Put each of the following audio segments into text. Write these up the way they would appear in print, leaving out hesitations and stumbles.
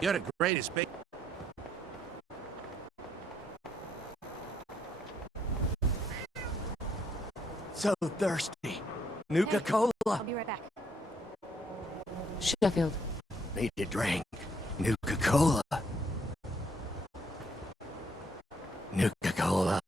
You're the greatest big... So thirsty. Nuka-Cola. I'll be right back. Sheffield. Need a drink. Nuka-Cola. Nuka-Cola.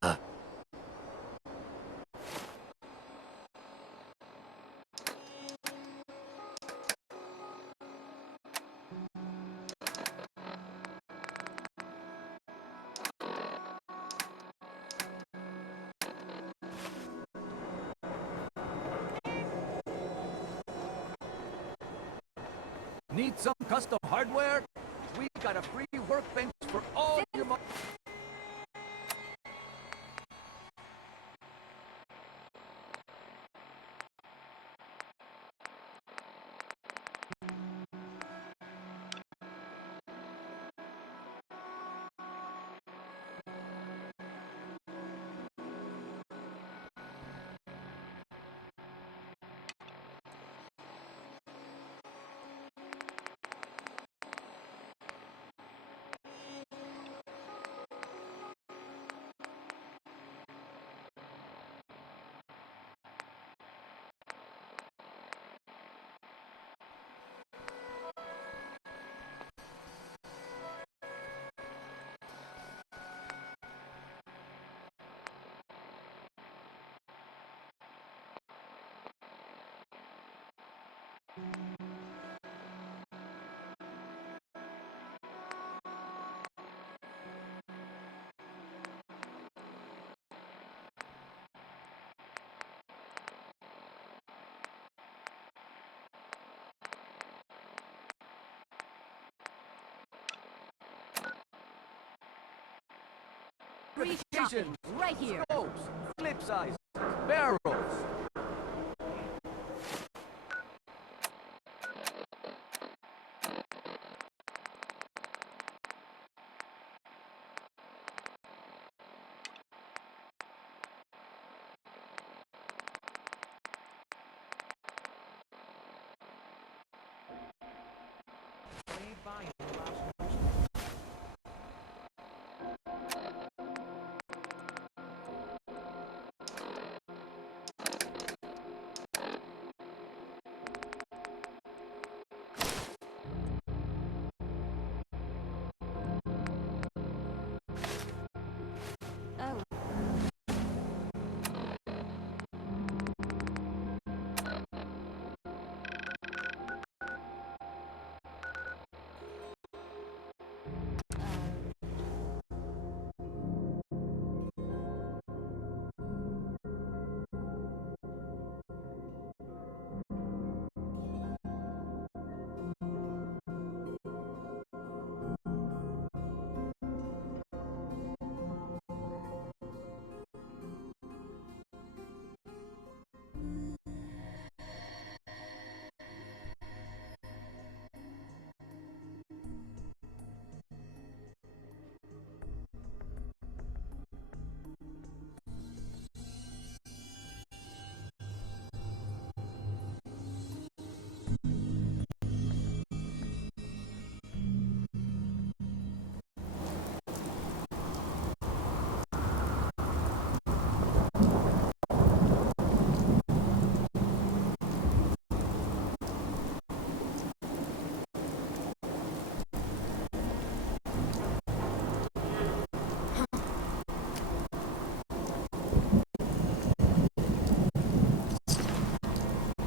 Need some custom hardware? We got a free workbench for all your mo- Free shopping, right here. Scopes, flip sizes, barrels. Oh,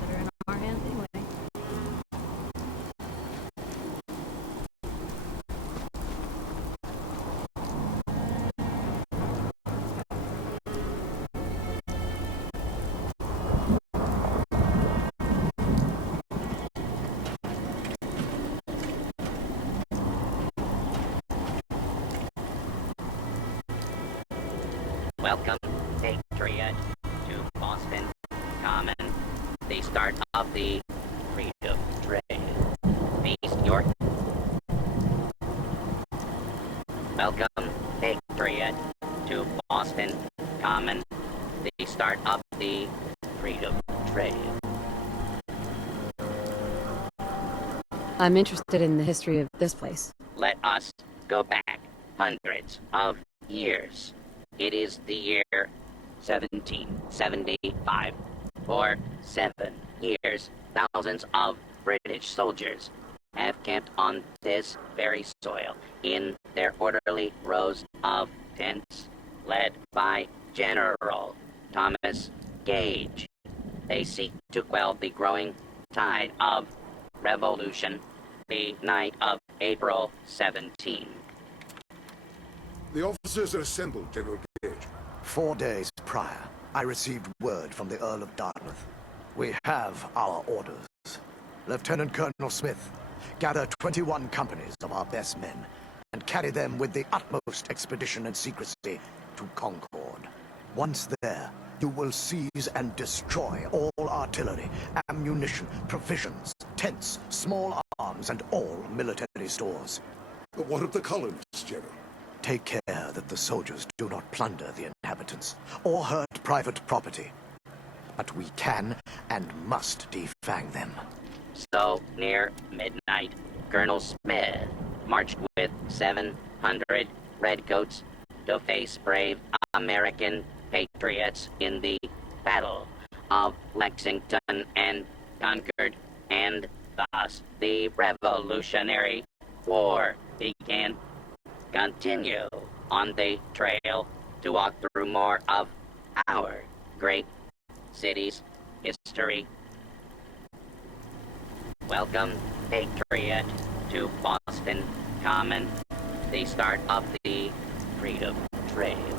better in our hands anyway. Welcome, Patriot, to Boston Common, the start of the freedom trade. Peace, York. Welcome, Patriot, to Boston Common, the start of the freedom trade. I'm interested in the history of this place. Let us go back hundreds of years. It is the year 1775. For 7 years, thousands of British soldiers have camped on this very soil in their orderly rows of tents, led by General Thomas Gage. They seek to quell the growing tide of revolution the night of April 17. The officers are assembled, General Gage. 4 days prior, I received word from the Earl of Dartmouth. We have our orders. Lieutenant Colonel Smith, gather 21 companies of our best men and carry them with the utmost expedition and secrecy to Concord. Once there, you will seize and destroy all artillery, ammunition, provisions, tents, small arms, and all military stores. But what of the colonists, General? Take care that the soldiers do not plunder the inhabitants or hurt private property. But we can and must defang them. So, near midnight, Colonel Smith marched with 700 redcoats to face brave American patriots in the Battle of Lexington and Concord, and thus the Revolutionary War began. Continue on the trail to walk through more of our great city's history. Welcome, Patriot, to Boston Common, the start of the Freedom Trail.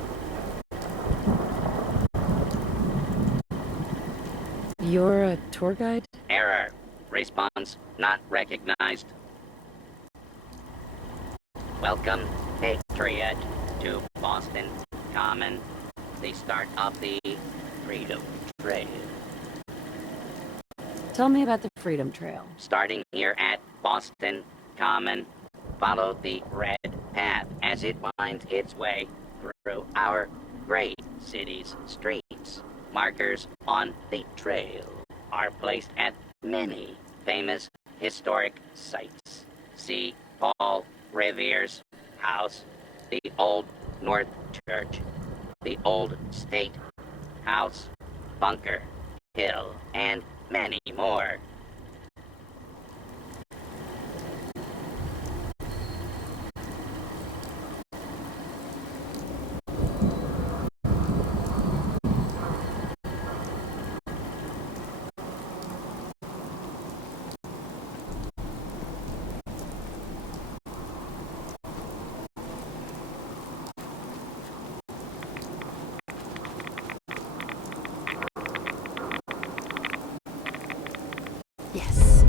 You're a tour guide? Error. Response not recognized. Welcome, Patriot, to Boston Common, the start of the Freedom Trail. Tell me about the Freedom Trail. Starting here at Boston Common, follow the red path as it winds its way through our great city's streets. Markers on the trail are placed at many famous historic sites. See Paul Revere's house, the Old North Church, the Old State House, Bunker Hill, and many more. Yes.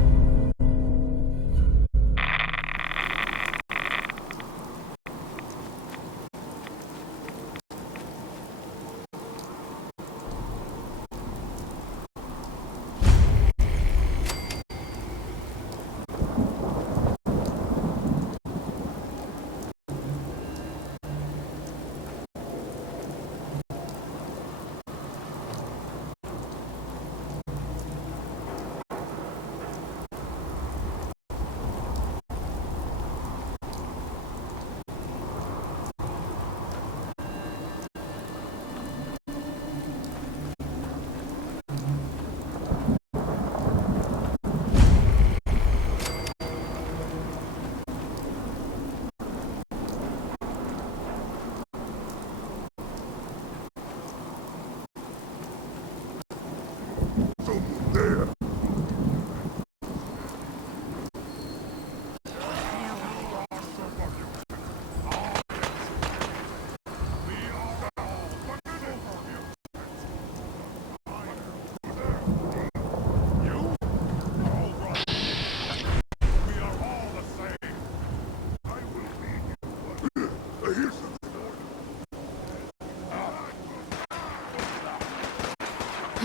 There.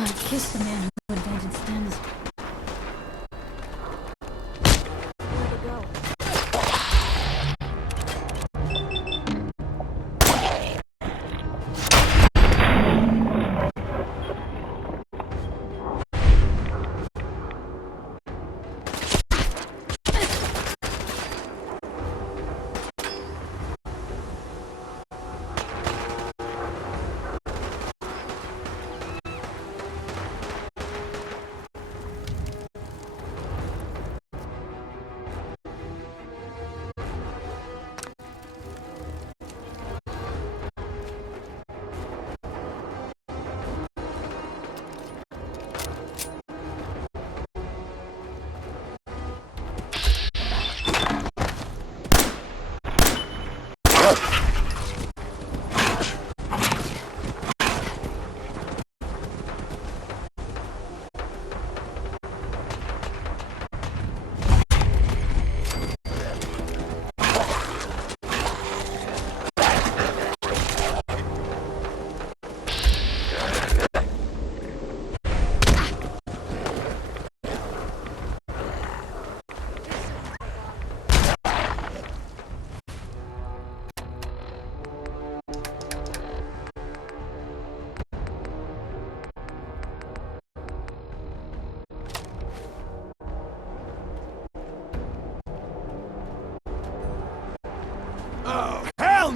I kissed the man who invented stems. Where'd it go?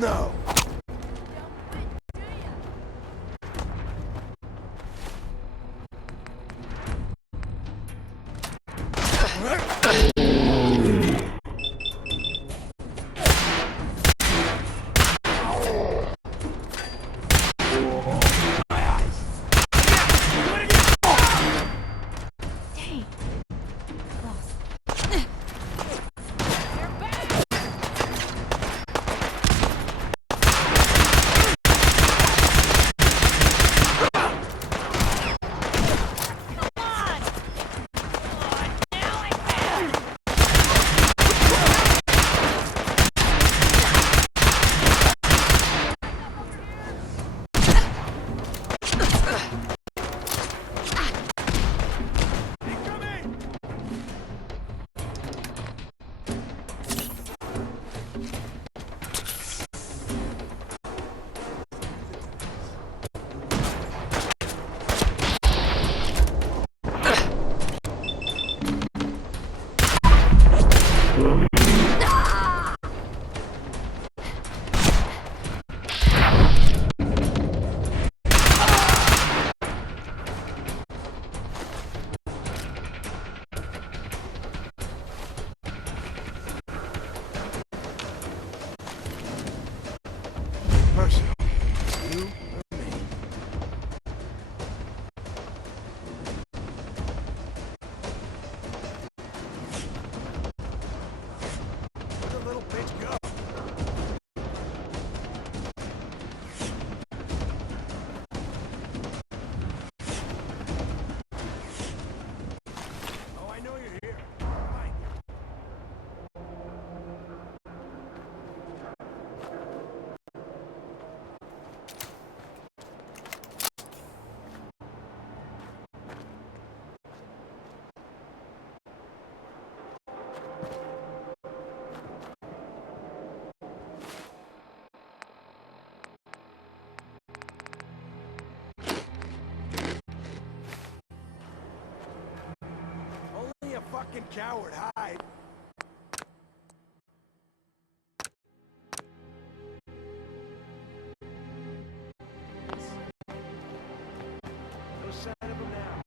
no! Dang. Lost. Mercy. You or me? Where'd the little bitch go? Oh, I know you're here. Fine. Only a fucking coward hide. No sign of him now.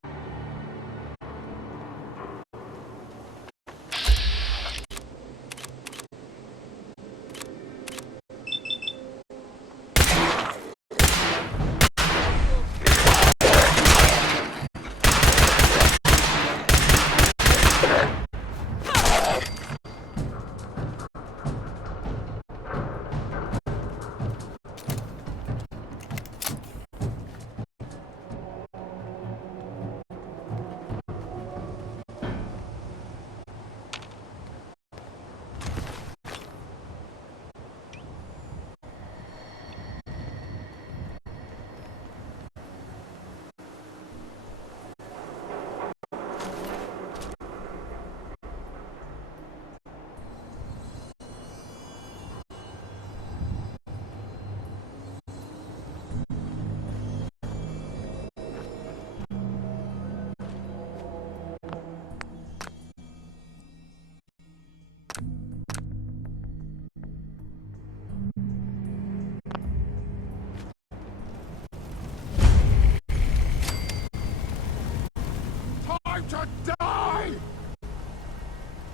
Time to die!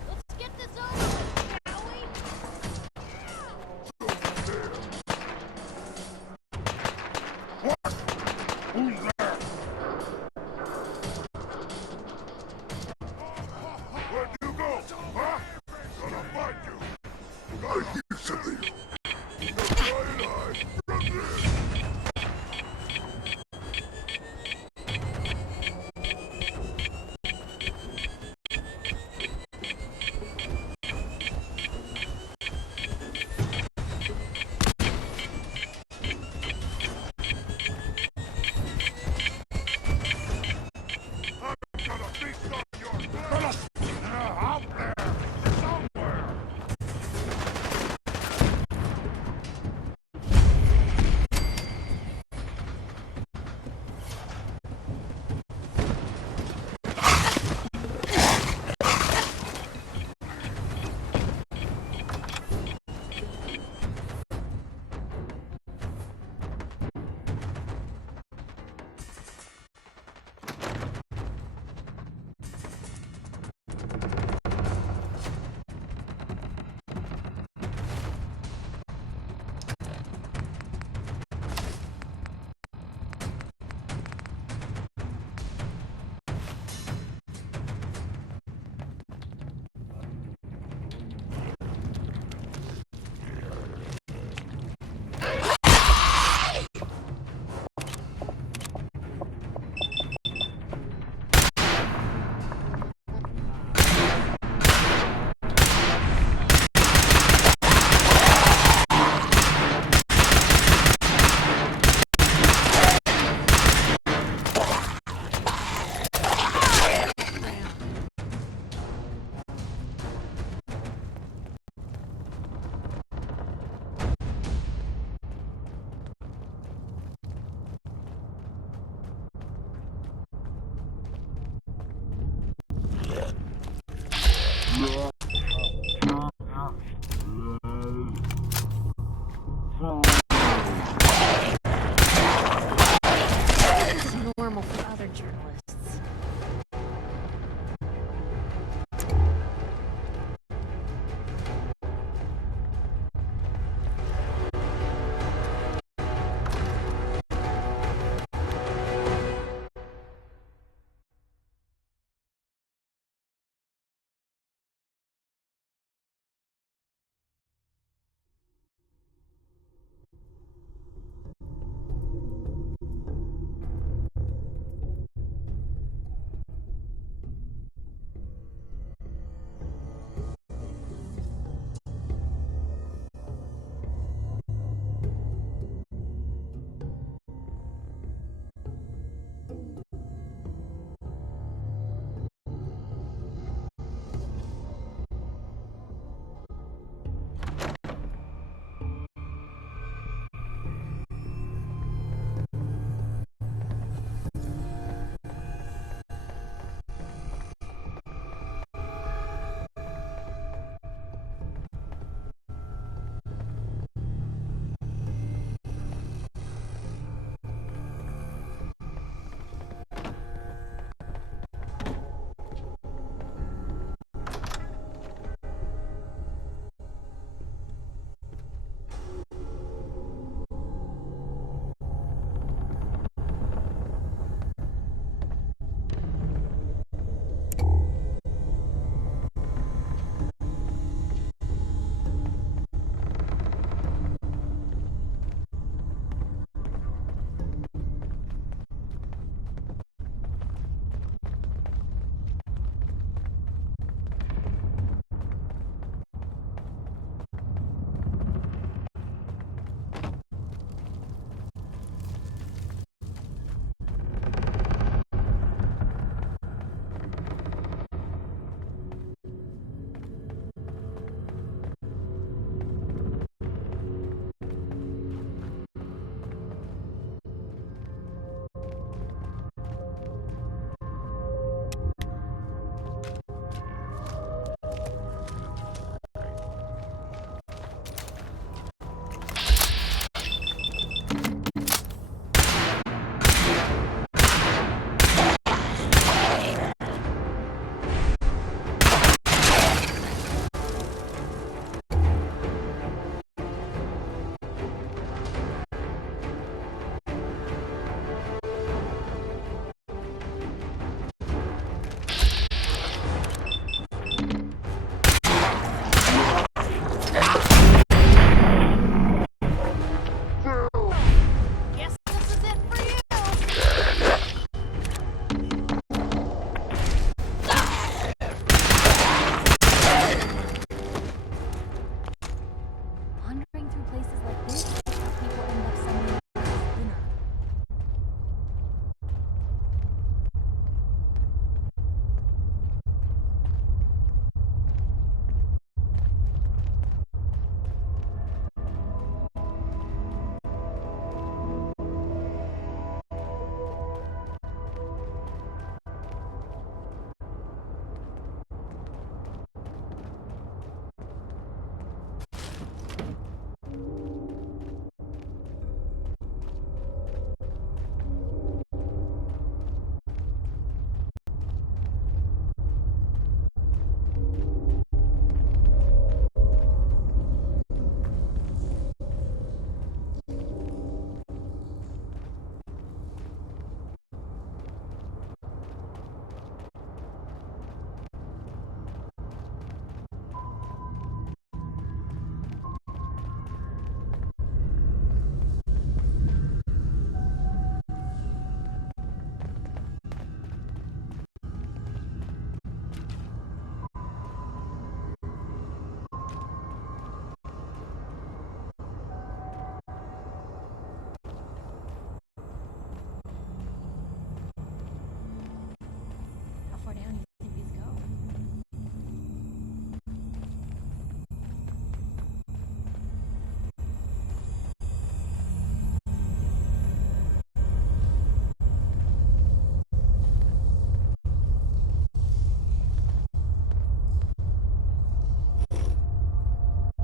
Let's get this over with, shall we? What? Who's there? Where'd you go? Huh? Gonna find you. I used to be. The bright eye from this.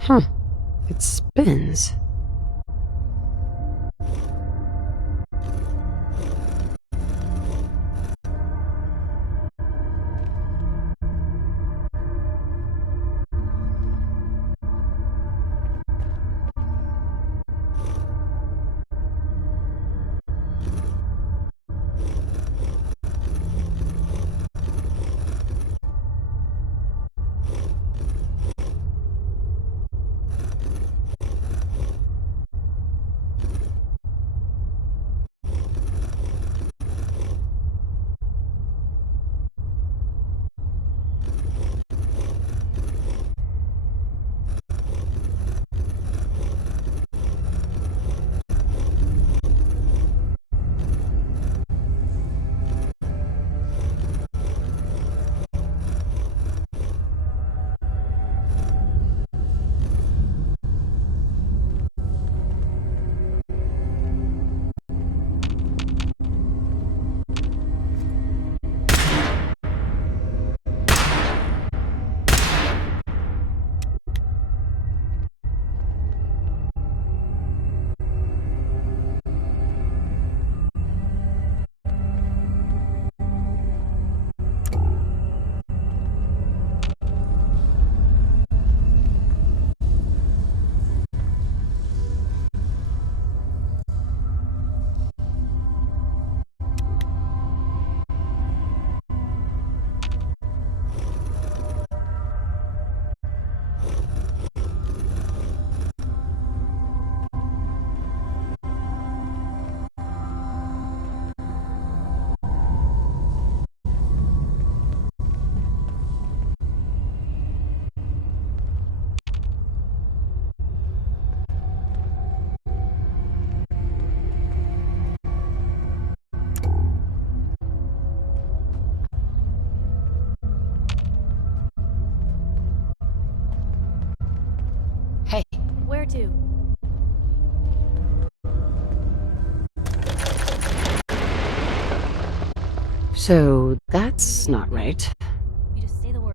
Huh. It spins. Hey. Where to? So that's not right. You just say the word.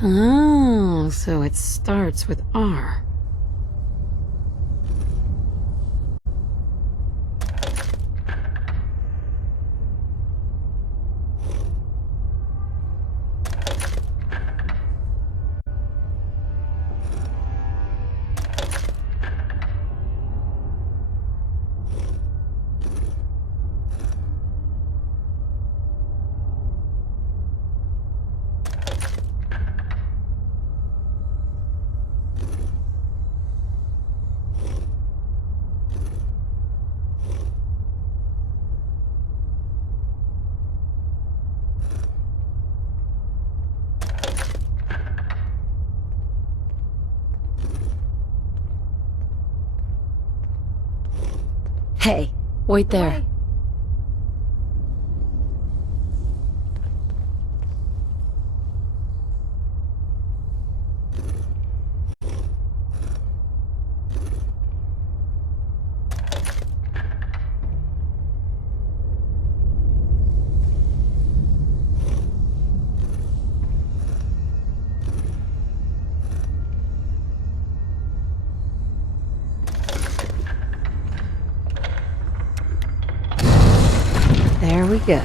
Oh, so it starts with R. Hey, wait there. Away. There we go.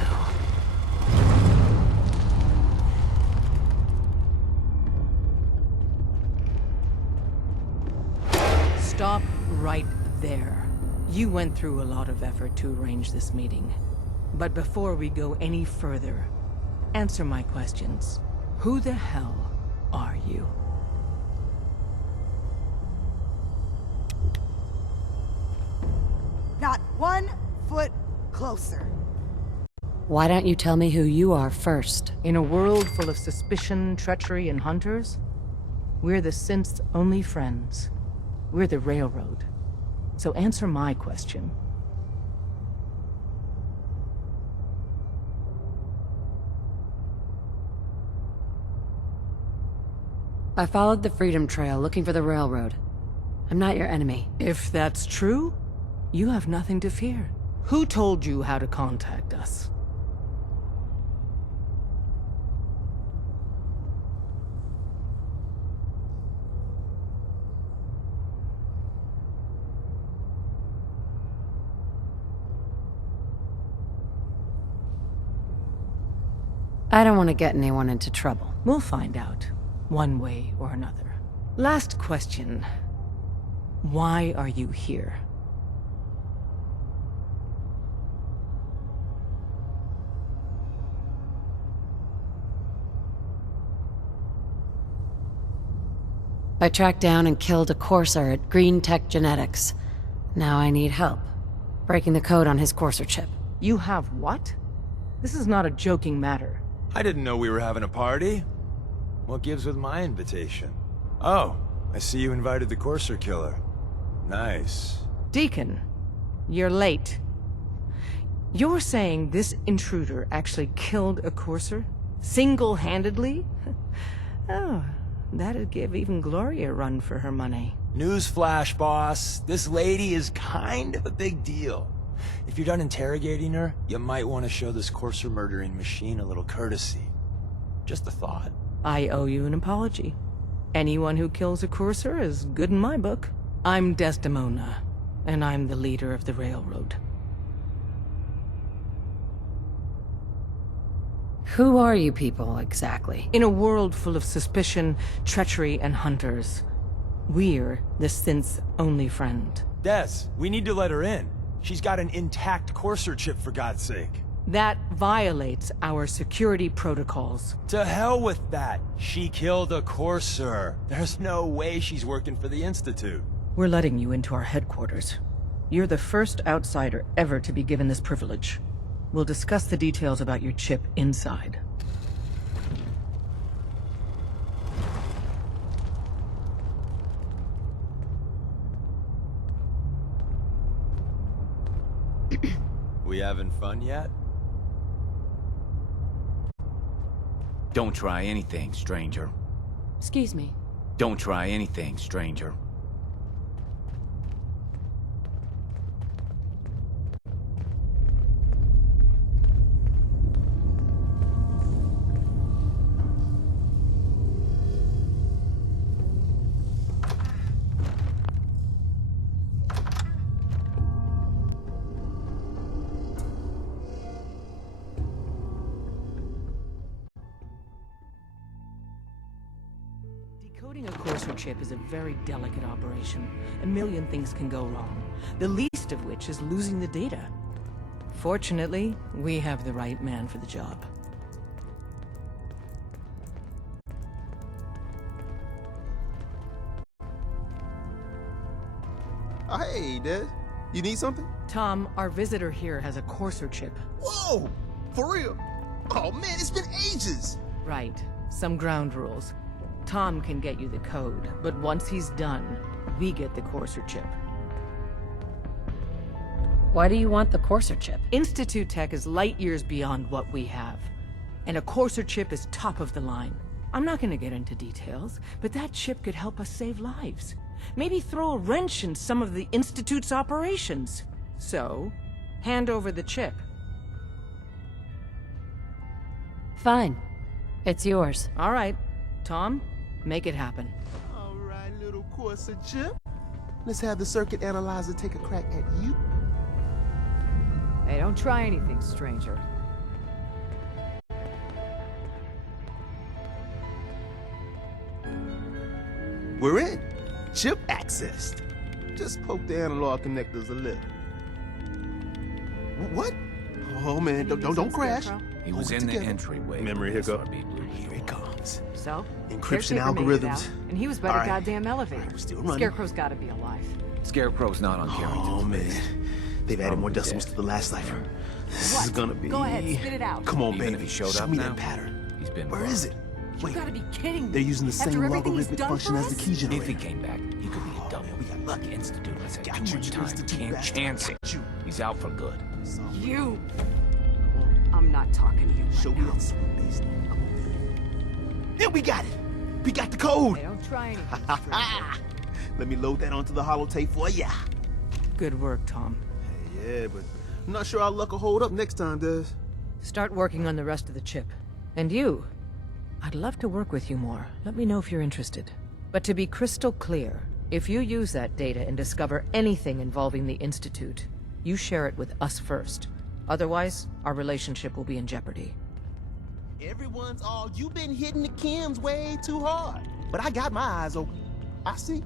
Stop right there. You went through a lot of effort to arrange this meeting. But before we go any further, answer my questions. Who the hell are you? Not 1 foot closer. Why don't you tell me who you are first? In a world full of suspicion, treachery, and hunters, we're the synth's only friends. We're the Railroad. So answer my question. I followed the Freedom Trail looking for the Railroad. I'm not your enemy. If that's true, you have nothing to fear. Who told you how to contact us? I don't want to get anyone into trouble. We'll find out, one way or another. Last question. Why are you here? I tracked down and killed a Courser at Green Tech Genetics. Now I need help. Breaking the code on his Courser chip. You have what? This is not a joking matter. I didn't know we were having a party. What gives with my invitation? Oh, I see you invited the Courser killer. Nice. Deacon, you're late. You're saying this intruder actually killed a Courser? Single-handedly? Oh, that'd give even Gloria a run for her money. Newsflash, boss. This lady is kind of a big deal. If you're done interrogating her, you might want to show this Courser murdering machine a little courtesy. Just a thought. I owe you an apology. Anyone who kills a Courser is good in my book. I'm Desdemona, and I'm the leader of the Railroad. Who are you people, exactly? In a world full of suspicion, treachery, and hunters, we're the synth's only friend. Des, we need to let her in. She's got an intact Courser chip, for God's sake. That violates our security protocols. To hell with that. She killed a Courser. There's no way she's working for the Institute. We're letting you into our headquarters. You're the first outsider ever to be given this privilege. We'll discuss the details about your chip inside. We having fun yet? Don't try anything, stranger. Excuse me. Don't try anything, stranger. Decoding a Courser chip is a very delicate operation. A million things can go wrong, the least of which is losing the data. Fortunately, we have the right man for the job. Oh, hey, Des. You need something? Tom, our visitor here has a Courser chip. Whoa! For real? Oh, man, it's been ages! Right. Some ground rules. Tom can get you the code, but once he's done, we get the Courser chip. Why do you want the Courser chip? Institute tech is light years beyond what we have. And a Courser chip is top of the line. I'm not gonna get into details, but that chip could help us save lives. Maybe throw a wrench in some of the Institute's operations. So, hand over the chip. Fine. It's yours. All right. Tom, make it happen. All right, little Courser chip. Let's have the circuit analyzer take a crack at you. Hey, don't try anything, stranger. We're in. Chip accessed. Just poke the analog connectors a little. What? Oh man, don't crash. He was in the entryway. Memory hiccup. Here it comes. So? Encryption Caretaker made it algorithms. out, and he was by the All right. goddamn elevator. All right, we're still running. Scarecrow's gotta be alive. Scarecrow's not on Carrington's Oh man, base. they've added more Probably decimals dead. to the last cipher. This What? is gonna be. Go ahead, spit it out. Come on, Even baby. if he showed Show up me now, that pattern. He's been Where gone. is it? You Wait, gotta be kidding me. they're using the After same everything he's logarithmic done function for as the us? key generator. If he came back, he could be a dummy. we got lucky. Institute has had Got too you, much you time. Institute Can't bastard. chance it. Got you. He's out for good. You! I'm not talking to you Show right me now. that sweet base. Come on, baby. Then we got it. We got the code. Hey, don't try anything, stranger. Let me load that onto the holotape for ya. Good work, Tom. Yeah, but I'm not sure our luck will hold up next time, Des. Start working on the rest of the chip. And you? I'd love to work with you more. Let me know if you're interested. But to be crystal clear, if you use that data and discover anything involving the Institute, you share it with us first. Otherwise, our relationship will be in jeopardy. Everyone's all, you've been hitting the chems way too hard. But I got my eyes open. I see.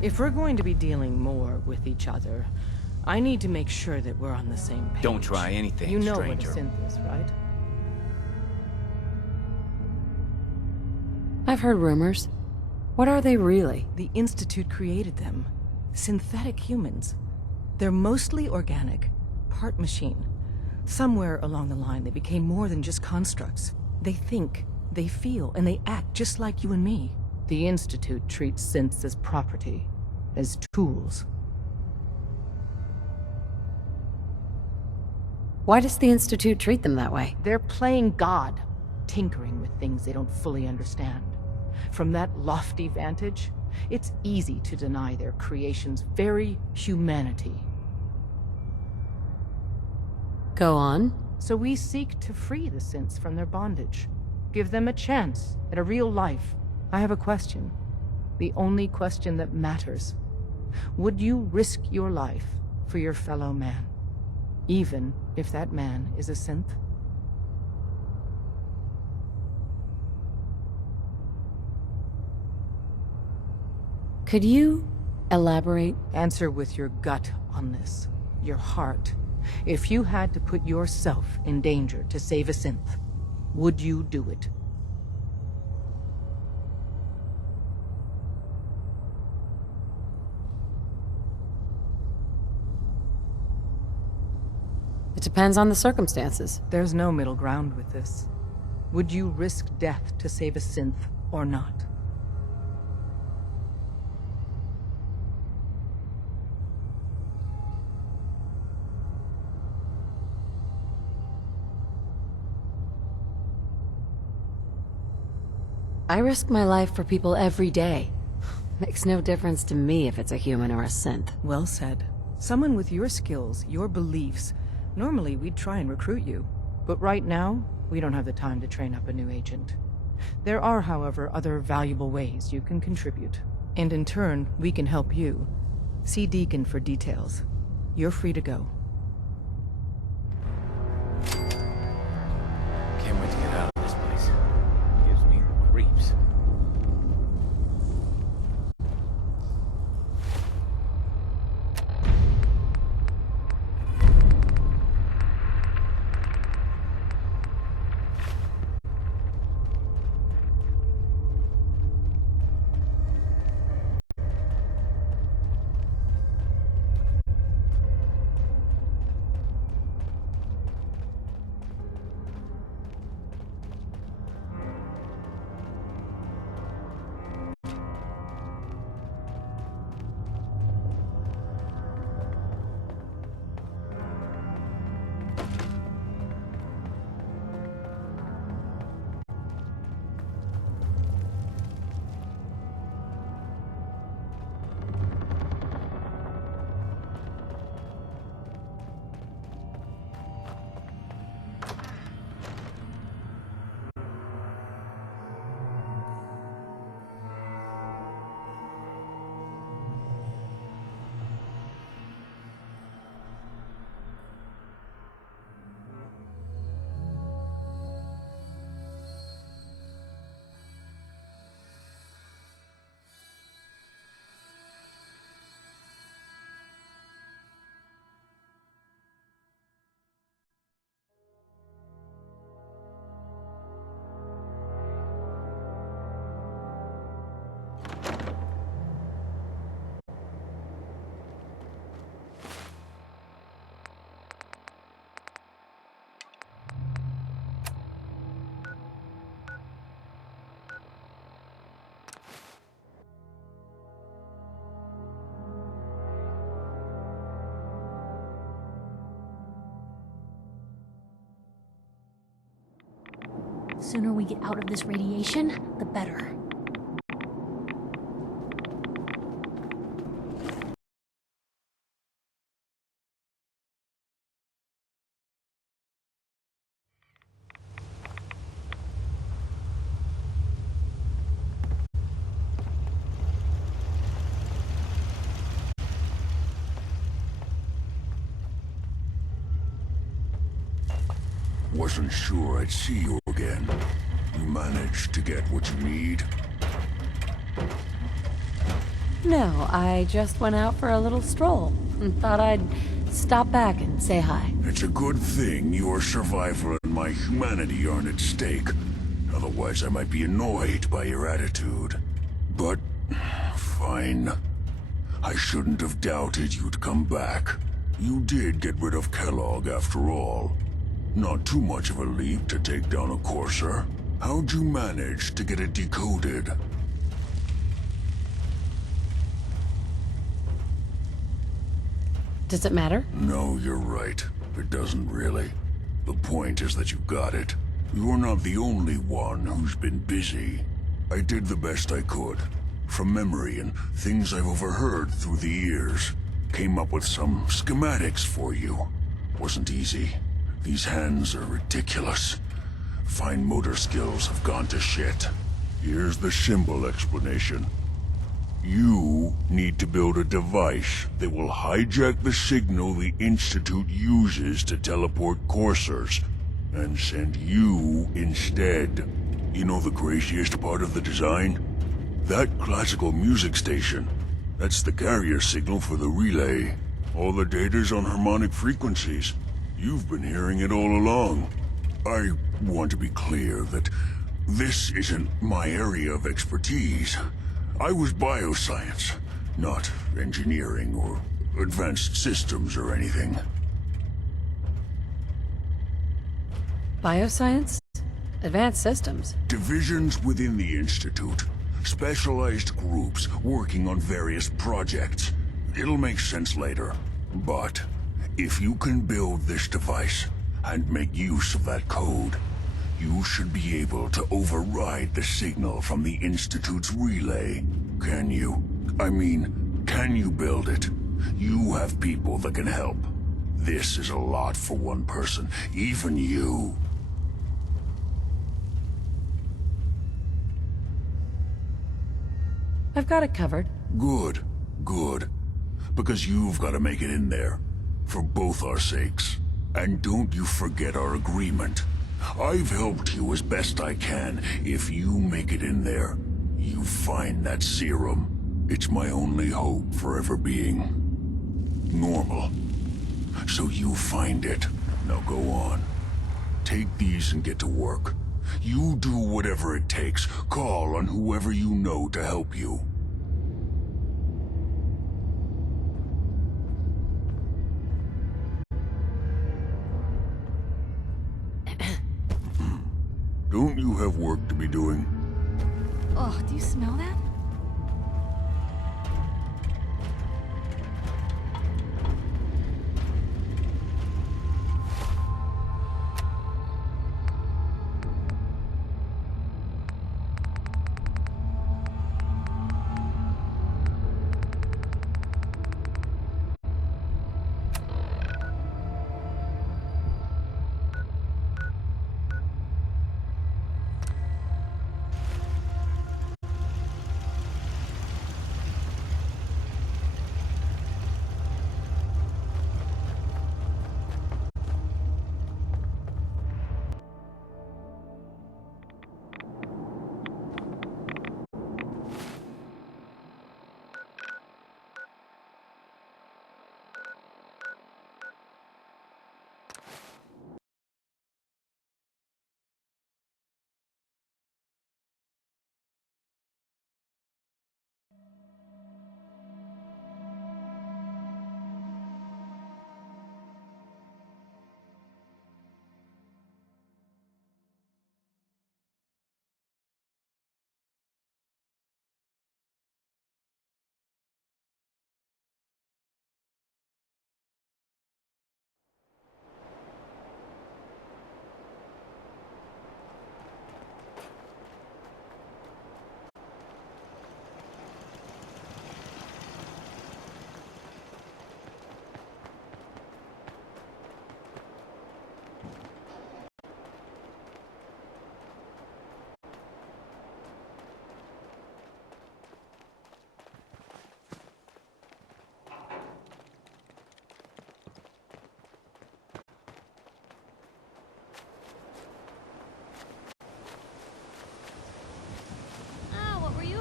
If we're going to be dealing more with each other, I need to make sure that we're on the same page. Don't try anything, You know stranger. what a synth is, right? I've heard rumors. What are they really? The Institute created them. Synthetic humans. They're mostly organic, part machine. Somewhere along the line, they became more than just constructs. They think, they feel, and they act just like you and me. The Institute treats synths as property, as tools. Why does the Institute treat them that way? They're playing God, tinkering with things they don't fully understand. From that lofty vantage, it's easy to deny their creation's very humanity. Go on. So we seek to free the synths from their bondage. Give them a chance at a real life. I have a question. The only question that matters. Would you risk your life for your fellow man? Even if that man is a synth? Could you elaborate? Answer with your gut on this. Your heart. If you had to put yourself in danger to save a synth, would you do it? It depends on the circumstances. There's no middle ground with this. Would you risk death to save a synth or not? I risk my life for people every day. Makes no difference to me if it's a human or a synth. Well said. Someone with your skills, your beliefs. Normally, we'd try and recruit you. But right now, we don't have the time to train up a new agent. There are, however, other valuable ways you can contribute. And in turn, we can help you. See Deacon for details. You're free to go. Can't wait to get out of this place. Gives me the creeps. The sooner we get out of this radiation, the better. Wasn't sure I'd see you again. You managed to get what you need? No, I just went out for a little stroll and thought I'd stop back and say hi. It's a good thing your survival and my humanity aren't at stake. Otherwise, I might be annoyed by your attitude. But, fine. I shouldn't have doubted you'd come back. You did get rid of Kellogg after all. Not too much of a leap to take down a Courser. How'd you manage to get it decoded? Does it matter? No, you're right. It doesn't really. The point is that you got it. You're not the only one who's been busy. I did the best I could. From memory and things I've overheard through the years. Came up with some schematics for you. Wasn't easy. These hands are ridiculous. Fine motor skills have gone to shit. Here's the symbol explanation. You need to build a device that will hijack the signal the Institute uses to teleport coursers, and send you instead. You know the craziest part of the design? That classical music station. That's the carrier signal for the relay. All the data's on harmonic frequencies. You've been hearing it all along. I want to be clear that this isn't my area of expertise. I was bioscience, not engineering or advanced systems or anything. Bioscience? Advanced systems? Divisions within the Institute. Specialized groups working on various projects. It'll make sense later. But if you can build this device and make use of that code, you should be able to override the signal from the Institute's relay. Can you? I mean, can you build it? You have people that can help. This is a lot for one person, even you. I've got it covered. Good, good. Because you've got to make it in there. For both our sakes. And don't you forget our agreement. I've helped you as best I can. If you make it in there, you find that serum. It's my only hope for ever being normal. So you find it. Now go on. Take these and get to work. You do whatever it takes. Call on whoever you know to help you. Don't you have work to be doing? Oh, do you smell that?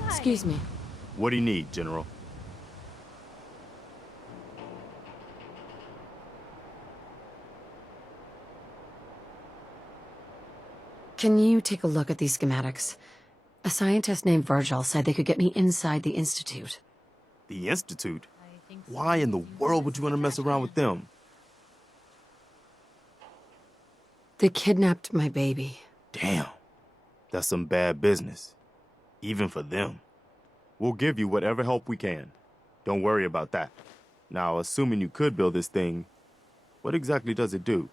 Excuse me. What do you need, General? Can you take a look at these schematics? A scientist named Virgil said they could get me inside the Institute. The Institute? Why in the world would you want to mess around with them? They kidnapped my baby. Damn. That's some bad business. Even for them. We'll give you whatever help we can. Don't worry about that. Now, assuming you could build this thing, what exactly does it do?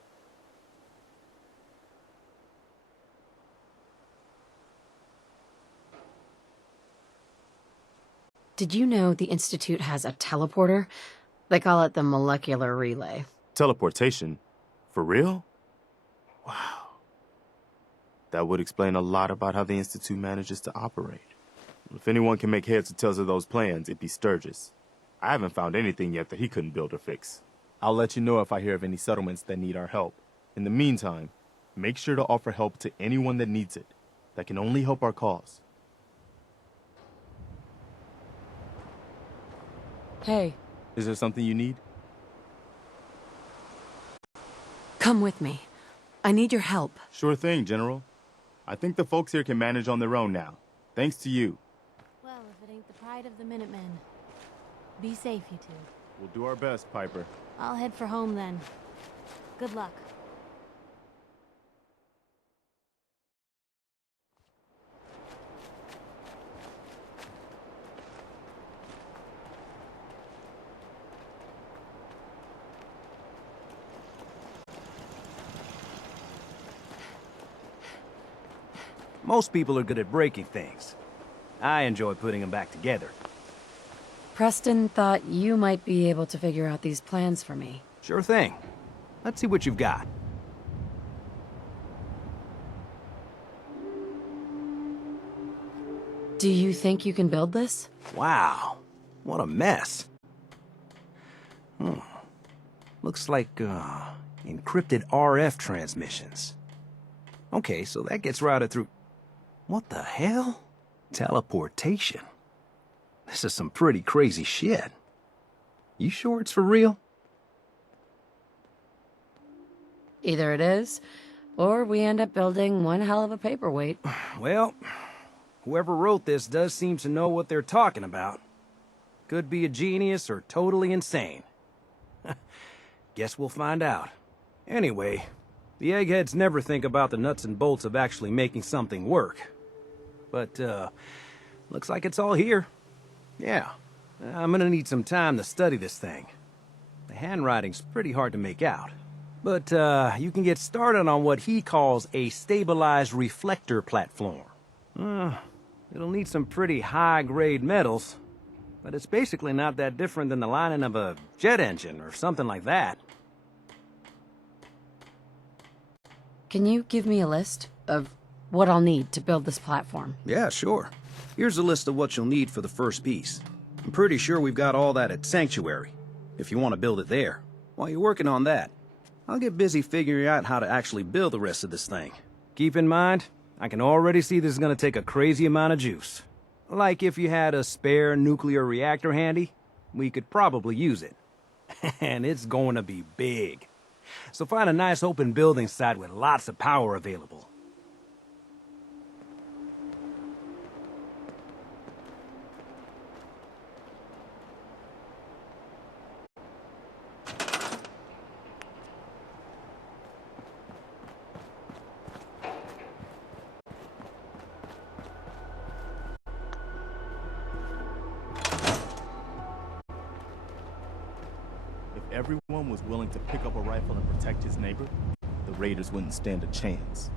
Did you know the Institute has a teleporter? They call it the molecular relay. Teleportation? For real? Wow. That would explain a lot about how the Institute manages to operate. If anyone can make heads or tails of those plans, it'd be Sturgis. I haven't found anything yet that he couldn't build or fix. I'll let you know if I hear of any settlements that need our help. In the meantime, make sure to offer help to anyone that needs it. That can only help our cause. Hey. Is there something you need? Come with me. I need your help. Sure thing, General. I think the folks here can manage on their own now. Thanks to you. Well, if it ain't the pride of the Minutemen. Be safe, you two. We'll do our best, Piper. I'll head for home then. Good luck. Most people are good at breaking things. I enjoy putting them back together. Preston thought you might be able to figure out these plans for me. Sure thing. Let's see what you've got. Do you think you can build this? Wow. What a mess. Looks like, encrypted RF transmissions. Okay, so that gets routed through... What the hell? Teleportation. This is some pretty crazy shit. You sure it's for real? Either it is, or we end up building one hell of a paperweight. Well, whoever wrote this does seem to know what they're talking about. Could be a genius or totally insane. Guess we'll find out. Anyway, the eggheads never think about the nuts and bolts of actually making something work. But, looks like it's all here. Yeah, I'm gonna need some time to study this thing. The handwriting's pretty hard to make out. But, you can get started on what he calls a stabilized reflector platform. It'll need some pretty high-grade metals, but it's basically not that different than the lining of a jet engine or something like that. Can you give me a list of what I'll need to build this platform? Yeah, sure. Here's a list of what you'll need for the first piece. I'm pretty sure we've got all that at Sanctuary, if you want to build it there. While you're working on that, I'll get busy figuring out how to actually build the rest of this thing. Keep in mind, I can already see this is going to take a crazy amount of juice. Like if you had a spare nuclear reactor handy, we could probably use it. And it's going to be big. So find a nice open building site with lots of power available. If everyone was willing to pick up a rifle and protect his neighbor, the raiders wouldn't stand a chance.